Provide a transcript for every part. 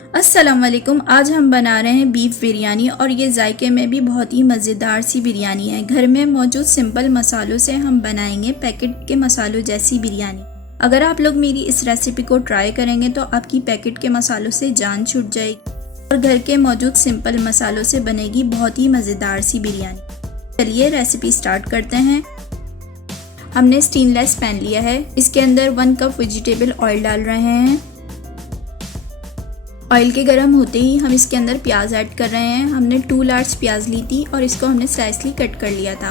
अस्सलाम वालेकुम। आज हम बना रहे हैं बीफ बिरयानी और ये जायके में भी बहुत ही मज़ेदार सी बिरयानी है। घर में मौजूद सिंपल मसालों से हम बनाएंगे पैकेट के मसालों जैसी बिरयानी। अगर आप लोग मेरी इस रेसिपी को ट्राई करेंगे तो आपकी पैकेट के मसालों से जान छूट जाएगी और घर के मौजूद सिंपल मसालों से बनेगी बहुत ही मज़ेदार सी बिरयानी। चलिए रेसिपी स्टार्ट करते हैं। हमने स्टेनलेस पैन लिया है, इसके अंदर 1 कप वेजिटेबल ऑयल डाल रहे हैं। ऑयल के गर्म होते ही हम इसके अंदर प्याज ऐड कर रहे हैं। हमने 2 लार्ज प्याज ली थी और इसको हमने स्लाइसली कट कर लिया था।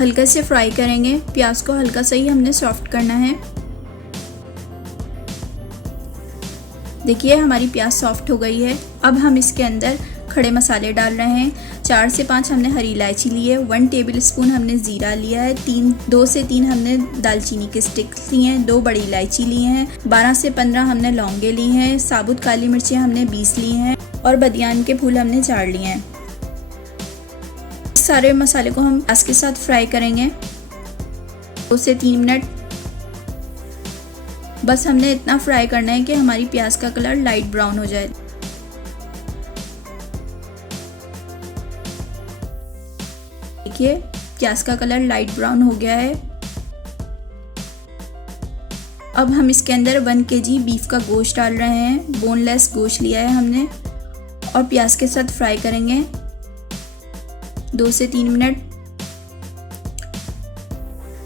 हल्का से फ्राई करेंगे, प्याज को हल्का सा ही हमने सॉफ्ट करना है। देखिए हमारी प्याज सॉफ्ट हो गई है। अब हम इसके अंदर खड़े मसाले डाल रहे हैं। 4 से 5 हमने हरी इलायची ली है, 1 टेबल स्पून हमने ज़ीरा लिया है, 2 से 3 हमने दालचीनी के स्टिक्स लिए हैं, 2 बड़ी इलायची लिए हैं, 12 से 15 हमने लौंगे ली हैं, साबुत काली मिर्चें हमने 20 ली हैं और बदियान के फूल हमने 4 लिए हैं। इस सारे मसाले को हम प्याज के साथ फ्राई करेंगे 2 से 3 मिनट। बस हमने इतना फ्राई करना है कि हमारी प्याज का कलर लाइट ब्राउन हो जाए। देखिए प्याज का कलर लाइट ब्राउन हो गया है। अब हम इसके अंदर 1 kg बीफ का गोश्त डाल रहे हैं। बोनलेस गोश्त लिया है हमने और प्याज के साथ फ्राई करेंगे 2 से 3 मिनट।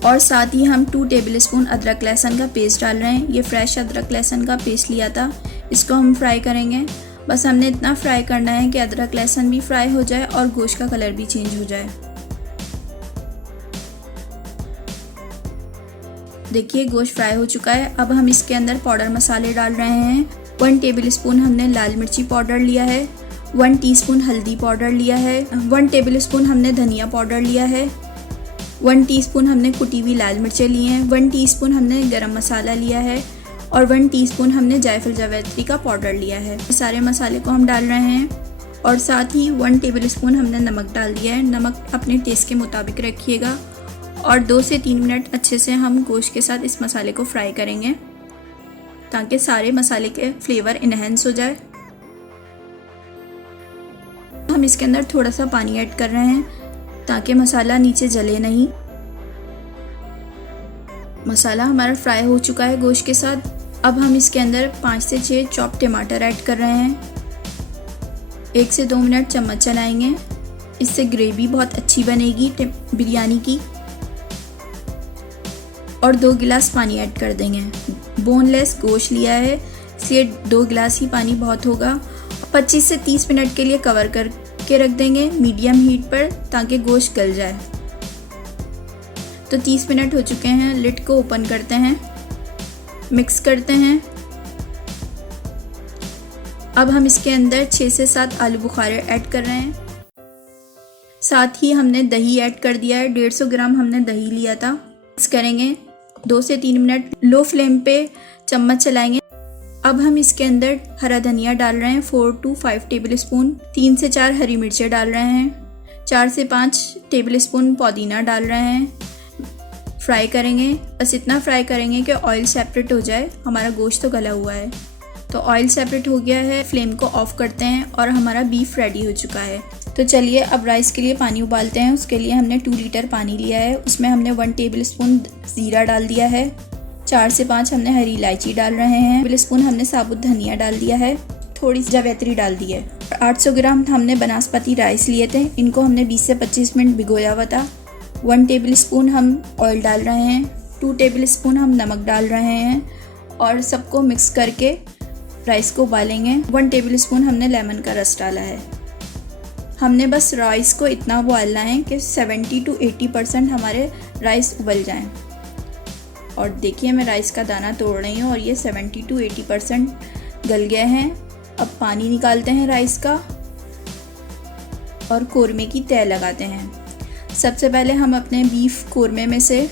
और साथ ही हम 2 टेबल स्पून अदरक लहसुन का पेस्ट डाल रहे हैं। ये फ्रेश अदरक लहसुन का पेस्ट लिया था, इसको हम फ्राई करेंगे। बस हमने इतना फ्राई करना है कि अदरक लहसुन भी फ्राई हो जाए और गोश्त का कलर भी चेंज हो जाए। देखिए गोश्त फ्राई हो चुका है। अब हम इसके अंदर पाउडर मसाले डाल रहे हैं। 1 टेबल स्पून हमने लाल मिर्ची पाउडर लिया है, 1 टीस्पून हल्दी पाउडर लिया है, 1 टेबल स्पून हमने धनिया पाउडर लिया है, 1 टीस्पून हमने कुटी हुई लाल मिर्चें ली हैं, 1 टीस्पून हमने गरम मसाला लिया है और 1 टीस्पून हमने जायफल जावित्री का पाउडर लिया है। ये सारे मसाले को हम डाल रहे हैं और साथ ही 1 टेबल स्पून हमने नमक डाल दिया है। नमक अपने टेस्ट के मुताबिक रखिएगा और 2 से 3 मिनट अच्छे से हम गोश्त के साथ इस मसाले को फ्राई करेंगे ताकि सारे मसाले के फ्लेवर इनहेंस हो जाए। हम इसके अंदर थोड़ा सा पानी ऐड कर रहे हैं ताकि मसाला नीचे जले नहीं। मसाला हमारा फ्राई हो चुका है गोश्त के साथ। अब हम इसके अंदर 5 से 6 चॉप टमाटर ऐड कर रहे हैं। 1 से 2 मिनट चम्मच चलाएंगे, इससे ग्रेवी बहुत अच्छी बनेगी बिरयानी की। और 2 गिलास पानी ऐड कर देंगे। बोनलेस गोश्त लिया है इसलिए 2 गिलास ही पानी बहुत होगा। 25 से 30 मिनट के लिए कवर करके रख देंगे मीडियम हीट पर ताकि गोश्त गल जाए। तो 30 मिनट हो चुके हैं। लिड को ओपन करते हैं, मिक्स करते हैं। अब हम इसके अंदर 6 से 7 आलू बुखारे ऐड कर रहे हैं। साथ ही हमने दही ऐड कर दिया है, 150 ग्राम हमने दही लिया था। मिक्स करेंगे 2 से 3 मिनट, लो फ्लेम पे चम्मच चलाएंगे। अब हम इसके अंदर हरा धनिया डाल रहे हैं 4 to 5 टेबल स्पून, 3 से 4 हरी मिर्चें डाल रहे हैं, 4 से 5 टेबल स्पून पुदीना डाल रहे हैं। फ्राई करेंगे, बस इतना फ्राई करेंगे कि ऑयल सेपरेट हो जाए। हमारा गोश्त तो गला हुआ है, तो ऑयल सेपरेट हो गया है। फ्लेम को ऑफ करते हैं और हमारा बीफ रेडी हो चुका है। तो चलिए अब राइस के लिए पानी उबालते हैं। उसके लिए हमने 2 लीटर पानी लिया है, उसमें हमने 1 टेबल स्पून ज़ीरा डाल दिया है, 4 से 5 हमने हरी इलायची डाल रहे हैं, 1 टेबल स्पून हमने साबुत धनिया डाल दिया है, थोड़ी सी जावित्री डाल दी है। 800 ग्राम हमने बासमती राइस लिए थे, इनको हमने 20 से 25 मिनट भिगोया हुआ था। 1 टेबल स्पून हम ऑयल डाल रहे हैं, 2 टेबल स्पून हम नमक डाल रहे हैं और सबको मिक्स करके राइस को उबालेंगे। 1 टेबल स्पून हमने लेमन का रस डाला है। हमने बस राइस को इतना उबालना है कि 70 to 80% हमारे राइस उबल जाएं। और देखिए मैं राइस का दाना तोड़ रही हूँ और ये 70 to 80% गल गए हैं। अब पानी निकालते हैं राइस का और कोरमे की तह लगाते हैं। सबसे पहले हम अपने बीफ कोरमे में से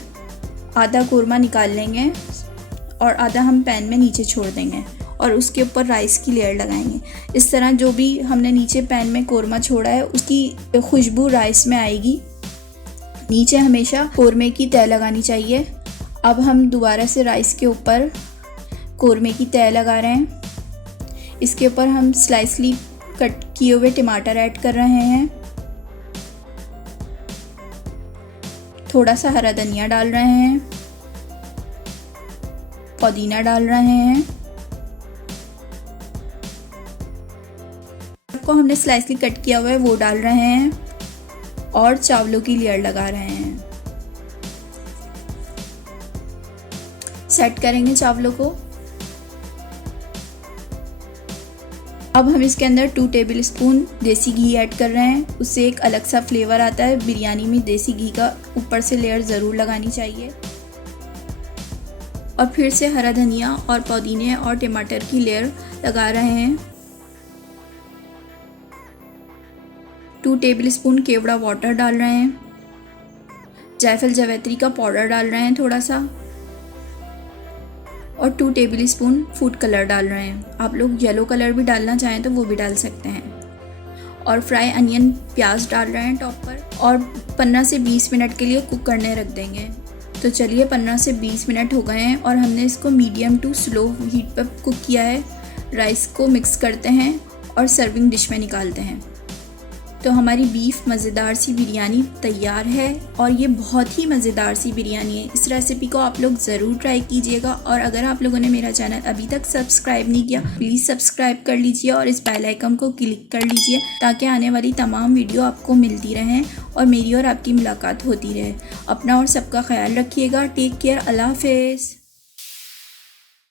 आधा कोरमा निकाल लेंगे और आधा हम पैन में नीचे छोड़ देंगे और उसके ऊपर राइस की लेयर लगाएंगे। इस तरह जो भी हमने नीचे पैन में कोरमा छोड़ा है उसकी खुशबू राइस में आएगी। नीचे हमेशा कोरमे की तह लगानी चाहिए। अब हम दोबारा से राइस के ऊपर कोरमे की तह लगा रहे हैं। इसके ऊपर हम स्लाइसली कट किए हुए टमाटर ऐड कर रहे हैं, थोड़ा सा हरा धनिया डाल रहे हैं, पुदीना डाल रहे हैं, को हमने स्लाइसली कट किया हुआ है वो डाल रहे हैं और चावलों की लेयर लगा रहे हैं। सेट करेंगे चावलों को। अब हम इसके अंदर 2 टेबलस्पून देसी घी ऐड कर रहे हैं, उससे एक अलग सा फ्लेवर आता है। बिरयानी में देसी घी का ऊपर से लेयर ज़रूर लगानी चाहिए। और फिर से हरा धनिया और पुदीने और टमाटर की लेयर लगा रहे हैं। 2 टेबलस्पून केवड़ा वाटर डाल रहे हैं, जायफल जावित्री का पाउडर डाल रहे हैं थोड़ा सा, और 2 टेबलस्पून फूड कलर डाल रहे हैं। आप लोग येलो कलर भी डालना चाहें तो वो भी डाल सकते हैं। और फ्राई अनियन प्याज डाल रहे हैं टॉप पर, और 15 से 20 मिनट के लिए कुक करने रख देंगे। तो चलिए 15 से 20 मिनट हो गए हैं और हमने इसको मीडियम टू स्लो हीट पर कुक किया है। राइस को मिक्स करते हैं और सर्विंग डिश में निकालते हैं। तो हमारी बीफ मज़ेदार सी बिरयानी तैयार है, और ये बहुत ही मज़ेदार सी बिरयानी है। इस रेसिपी को आप लोग ज़रूर ट्राई कीजिएगा। और अगर आप लोगों ने मेरा चैनल अभी तक सब्सक्राइब नहीं किया, प्लीज़ सब्सक्राइब कर लीजिए और इस बेल आइकन को क्लिक कर लीजिए, ताकि आने वाली तमाम वीडियो आपको मिलती रहें और मेरी और आपकी मुलाकात होती रहे। अपना और सबका ख्याल रखिएगा। Take care. अल्लाह हाफ़िज़।